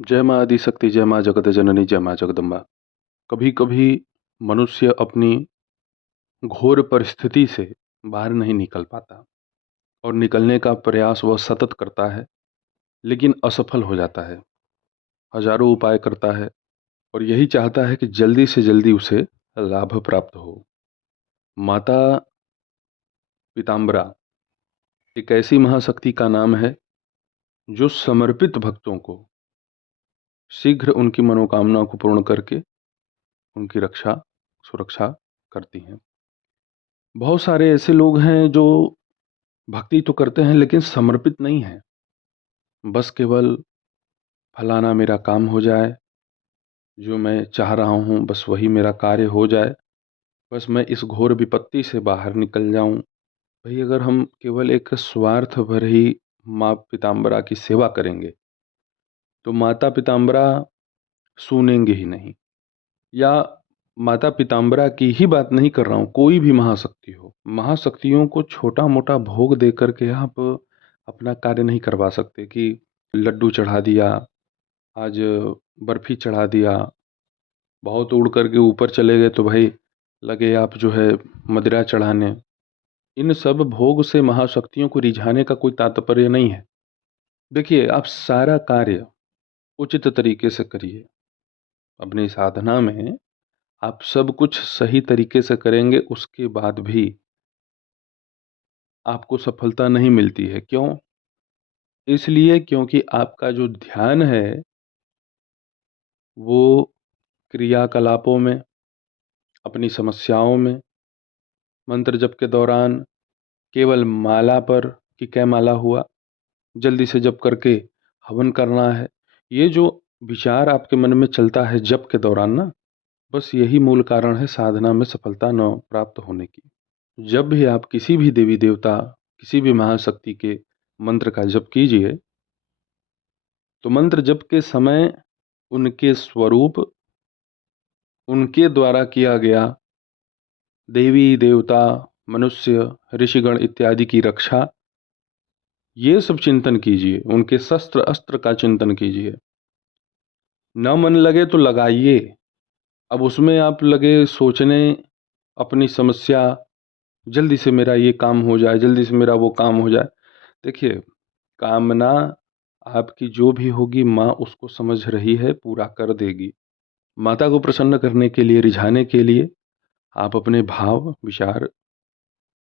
जय माँ आदिशक्ति, जय माँ जगत जननी, जय माँ जगदम्बा। कभी कभी मनुष्य अपनी घोर परिस्थिति से बाहर नहीं निकल पाता और निकलने का प्रयास वह सतत करता है, लेकिन असफल हो जाता है। हजारों उपाय करता है और यही चाहता है कि जल्दी से जल्दी उसे लाभ प्राप्त हो। माता पीताम्बरा एक ऐसी महाशक्ति का नाम है जो समर्पित भक्तों को शीघ्र उनकी मनोकामना को पूर्ण करके उनकी रक्षा सुरक्षा करती हैं। बहुत सारे ऐसे लोग हैं जो भक्ति तो करते हैं लेकिन समर्पित नहीं हैं। बस केवल फलाना मेरा काम हो जाए, जो मैं चाह रहा हूँ बस वही मेरा कार्य हो जाए, बस मैं इस घोर विपत्ति से बाहर निकल जाऊँ। भाई अगर हम केवल एक स्वार्थ भर ही माँ पीताम्बरा की सेवा करेंगे तो माता पीताम्बरा सुनेंगे ही नहीं। या माता पीताम्बरा की ही बात नहीं कर रहा हूँ, कोई भी महाशक्ति हो, महाशक्तियों को छोटा मोटा भोग दे करके आप अपना कार्य नहीं करवा सकते कि लड्डू चढ़ा दिया, आज बर्फी चढ़ा दिया, बहुत उड़ करके ऊपर चले गए तो भाई लगे आप जो है मदिरा चढ़ाने। इन सब भोग से महाशक्तियों को रिझाने का कोई तात्पर्य नहीं है। देखिए, आप सारा कार्य उचित तरीके से करिए। अपनी साधना में आप सब कुछ सही तरीके से करेंगे, उसके बाद भी आपको सफलता नहीं मिलती है। क्यों? इसलिए क्योंकि आपका जो ध्यान है वो क्रियाकलापों में, अपनी समस्याओं में, मंत्र जप के दौरान केवल माला पर कि कै माला हुआ, जल्दी से जप करके हवन करना है। ये जो विचार आपके मन में चलता है जप के दौरान ना, बस यही मूल कारण है साधना में सफलता न प्राप्त होने की। जब भी आप किसी भी देवी देवता, किसी भी महाशक्ति के मंत्र का जप कीजिए, तो मंत्र जप के समय उनके स्वरूप, उनके द्वारा किया गया देवी देवता, मनुष्य, ऋषिगण इत्यादि की रक्षा, ये सब चिंतन कीजिए। उनके शस्त्र अस्त्र का चिंतन कीजिए। न मन लगे तो लगाइए। अब उसमें आप लगे सोचने अपनी समस्या, जल्दी से मेरा ये काम हो जाए, जल्दी से मेरा वो काम हो जाए। देखिए, कामना आपकी जो भी होगी माँ उसको समझ रही है, पूरा कर देगी। माता को प्रसन्न करने के लिए, रिझाने के लिए आप अपने भाव विचार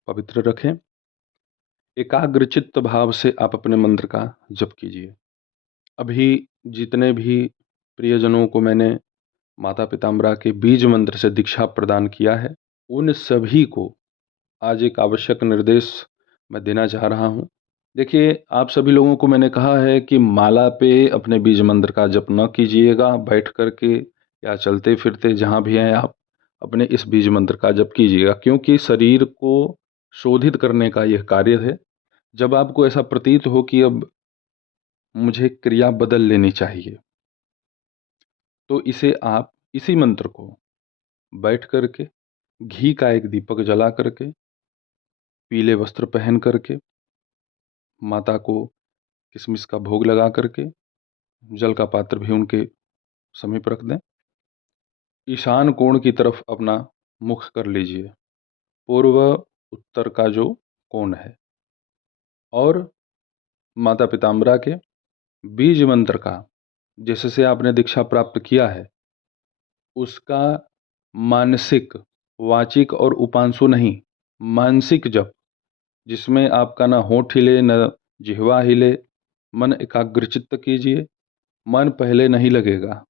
पवित्र रखें। एकाग्रचित्त भाव से आप अपने मंत्र का जप कीजिए। अभी जितने भी प्रियजनों को मैंने माता पिताम्बरा के बीज मंत्र से दीक्षा प्रदान किया है, उन सभी को आज एक आवश्यक निर्देश मैं देना चाह रहा हूँ। देखिए, आप सभी लोगों को मैंने कहा है कि माला पे अपने बीज मंत्र का जप न कीजिएगा, बैठ करके या चलते फिरते जहाँ भी हैं आप अपने इस बीज मंत्र का जप कीजिएगा, क्योंकि शरीर को शोधित करने का यह कार्य है। जब आपको ऐसा प्रतीत हो कि अब मुझे क्रिया बदल लेनी चाहिए, तो इसे आप इसी मंत्र को बैठ करके घी का एक दीपक जला करके, पीले वस्त्र पहन करके, माता को किशमिश का भोग लगा करके, जल का पात्र भी उनके समीप रख दें। ईशान कोण की तरफ अपना मुख कर लीजिए, पूर्व उत्तर का जो कोण है, और माता पिताम्बरा के बीज मंत्र का, जिससे आपने दीक्षा प्राप्त किया है, उसका मानसिक, वाचिक और उपांशु नहीं, मानसिक जप, जिसमें आपका ना होंठ हिले न जिह्वा हिले, मन एकाग्रचित्त कीजिए। मन पहले नहीं लगेगा,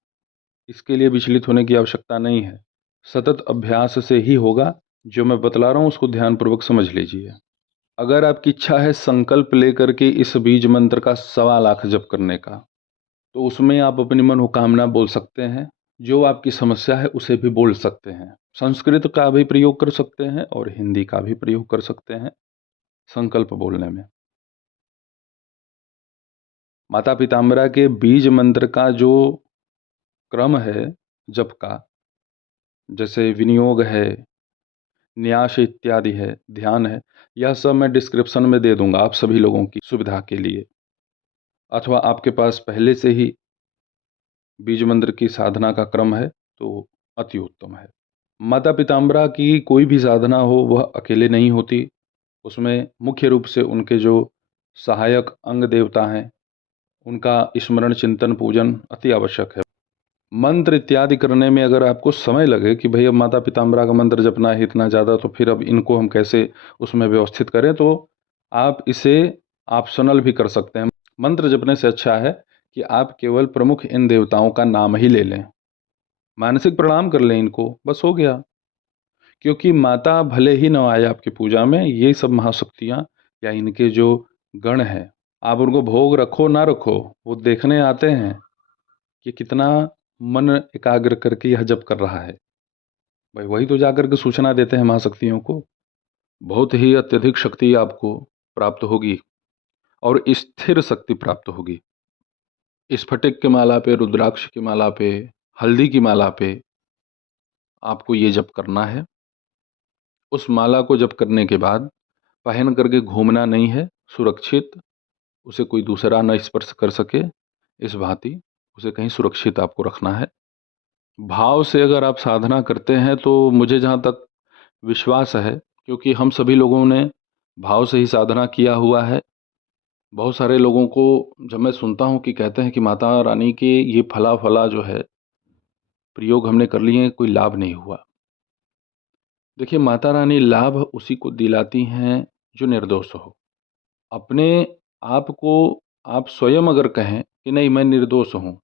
इसके लिए विचलित होने की आवश्यकता नहीं है, सतत अभ्यास से ही होगा। जो मैं बतला रहा हूँ उसको ध्यानपूर्वक समझ लीजिए। अगर आपकी इच्छा है संकल्प लेकर के इस बीज मंत्र का 1.25 लाख जप करने का, तो उसमें आप अपनी मनोकामना बोल सकते हैं, जो आपकी समस्या है उसे भी बोल सकते हैं। संस्कृत का भी प्रयोग कर सकते हैं और हिंदी का भी प्रयोग कर सकते हैं संकल्प बोलने में। माता पीताम्बरा के बीज मंत्र का जो क्रम है जप का, जैसे विनियोग है, न्यास इत्यादि है, ध्यान है, यह सब मैं डिस्क्रिप्शन में दे दूंगा आप सभी लोगों की सुविधा के लिए। अथवा आपके पास पहले से ही बीज मंत्र की साधना का क्रम है तो अति उत्तम है। माता पिताम्बरा की कोई भी साधना हो वह अकेले नहीं होती, उसमें मुख्य रूप से उनके जो सहायक अंग देवता हैं उनका स्मरण चिंतन पूजन अति आवश्यक है। मंत्र इत्यादि करने में अगर आपको समय लगे कि भाई अब माता पिताम्बरा का मंत्र जपना है इतना ज़्यादा, तो फिर अब इनको हम कैसे उसमें व्यवस्थित करें, तो आप इसे ऑप्शनल भी कर सकते हैं। मंत्र जपने से अच्छा है कि आप केवल प्रमुख इन देवताओं का नाम ही ले लें, मानसिक प्रणाम कर लें इनको, बस हो गया। क्योंकि माता भले ही न आए आपकी पूजा में, ये सब महाशक्तियाँ या इनके जो गण हैं, आप उनको भोग रखो ना रखो, वो देखने आते हैं कि कितना मन एकाग्र करके यह जप कर रहा है। भाई वही तो जाकर के सूचना देते हैं महाशक्तियों को। बहुत ही अत्यधिक शक्ति आपको प्राप्त होगी और स्थिर शक्ति प्राप्त होगी। स्फटिक की माला पे, रुद्राक्ष की माला पे, हल्दी की माला पे आपको ये जप करना है। उस माला को जप करने के बाद पहन करके घूमना नहीं है, सुरक्षित, उसे कोई दूसरा न स्पर्श कर सके, इस भांति उसे कहीं सुरक्षित आपको रखना है। भाव से अगर आप साधना करते हैं तो मुझे जहाँ तक विश्वास है, क्योंकि हम सभी लोगों ने भाव से ही साधना किया हुआ है। बहुत सारे लोगों को जब मैं सुनता हूँ कि कहते हैं कि माता रानी के ये फला फला जो है प्रयोग हमने कर लिए, कोई लाभ नहीं हुआ। देखिए, माता रानी लाभ उसी को दिलाती हैं जो निर्दोष हो। अपने आप को आप स्वयं अगर कहें कि नहीं मैं निर्दोष हूँ,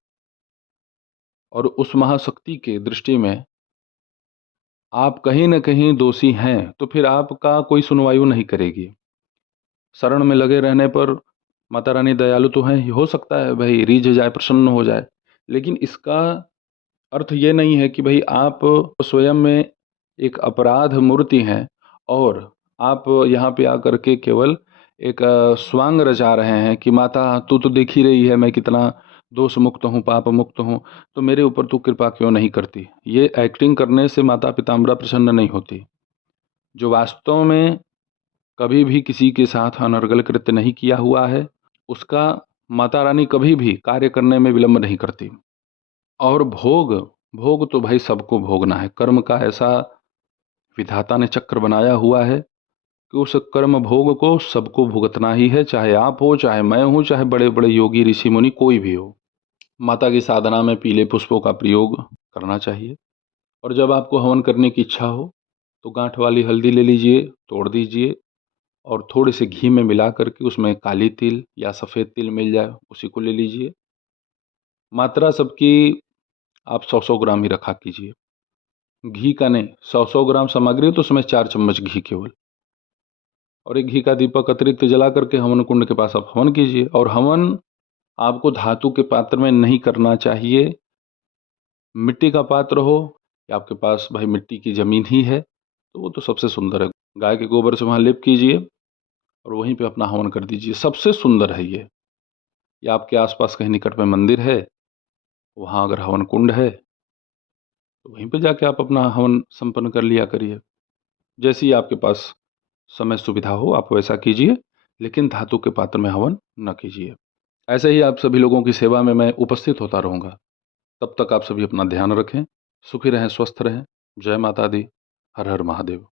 और उस महाशक्ति के दृष्टि में आप कहीं न कहीं दोषी हैं, तो फिर आपका कोई सुनवाई नहीं करेगी। शरण में लगे रहने पर माता रानी दयालु तो हैं, हो सकता है भाई रीझ जाए, प्रसन्न हो जाए, लेकिन इसका अर्थ ये नहीं है कि भाई आप स्वयं में एक अपराध मूर्ति हैं और आप यहाँ पे आकर के केवल एक स्वांग रचा रहे हैं कि माता तू तो देख ही रही है मैं कितना दोष मुक्त हूँ, पाप मुक्त हूँ, तो मेरे ऊपर तू कृपा क्यों नहीं करती। ये एक्टिंग करने से माता पिताम्बरा प्रसन्न नहीं होती। जो वास्तव में कभी भी किसी के साथ अनर्गल कृत्य नहीं किया हुआ है, उसका माता रानी कभी भी कार्य करने में विलंब नहीं करती। और भोग, भोग तो भाई सबको भोगना है। कर्म का ऐसा विधाता ने चक्र बनाया हुआ है कि उस कर्म भोग को सबको भुगतना ही है, चाहे आप हो, चाहे मैं हूँ, चाहे बड़े बड़े योगी ऋषि मुनि कोई भी हो। माता की साधना में पीले पुष्पों का प्रयोग करना चाहिए। और जब आपको हवन करने की इच्छा हो तो गांठ वाली हल्दी ले लीजिए, तोड़ दीजिए और थोड़े से घी में मिला करके उसमें काली तिल या सफ़ेद तिल मिल जाए उसी को ले लीजिए। मात्रा सबकी आप 100-100 ग्राम ही रखा कीजिए। घी का नहीं, 100-100 ग्राम सामग्री तो उसमें 4 चम्मच घी केवल, और एक घी का दीपक अतिरिक्त जला करके हवन कुंड के पास आप हवन कीजिए। और हवन आपको धातु के पात्र में नहीं करना चाहिए, मिट्टी का पात्र हो या आपके पास भाई मिट्टी की ज़मीन ही है तो वो तो सबसे सुंदर है। गाय के गोबर से वहाँ लेप कीजिए और वहीं पे अपना हवन कर दीजिए, सबसे सुंदर है ये। या आपके आसपास कहीं निकट में मंदिर है, वहाँ अगर हवन कुंड है तो वहीं पे जाके आप अपना हवन संपन्न कर लिया करिए। जैसी आपके पास समय सुविधा हो आप वैसा कीजिए, लेकिन धातु के पात्र में हवन न कीजिए। ऐसे ही आप सभी लोगों की सेवा में मैं उपस्थित होता रहूँगा। तब तक आप सभी अपना ध्यान रखें, सुखी रहें, स्वस्थ रहें। जय माता दी। हर हर महादेव।